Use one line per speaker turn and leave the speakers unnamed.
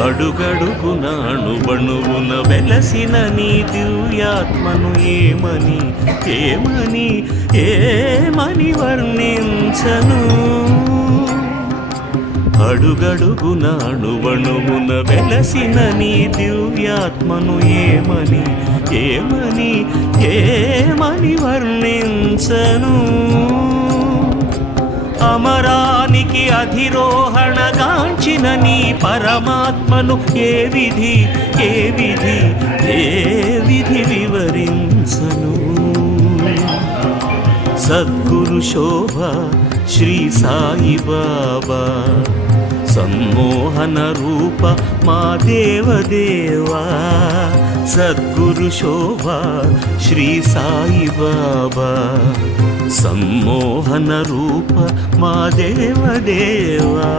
అడుగడుగున బణువున వెలసిన నీ దివ్యాత్మను ఏమని ఏమని ఏమని వర్ణించను? అడుగడుగున అణువణువున వెలసిన నీ దివ్యాత్మను ఏమని ఏమని ఏమని వర్ణించను? అమరానికి అధిరోహణగా గాంచిన నీ పరమాత్మను ఏ విధి ఏ విధి ఏ విధి వివరించను? సద్గురు శోభ శ్రీ సాయి బాబా సమ్మోహన రూప మా దేవదేవా సద్గురు శోభ శ్రీ సాయి బాబా సమ్మోహన రూప మా దేవదేవా.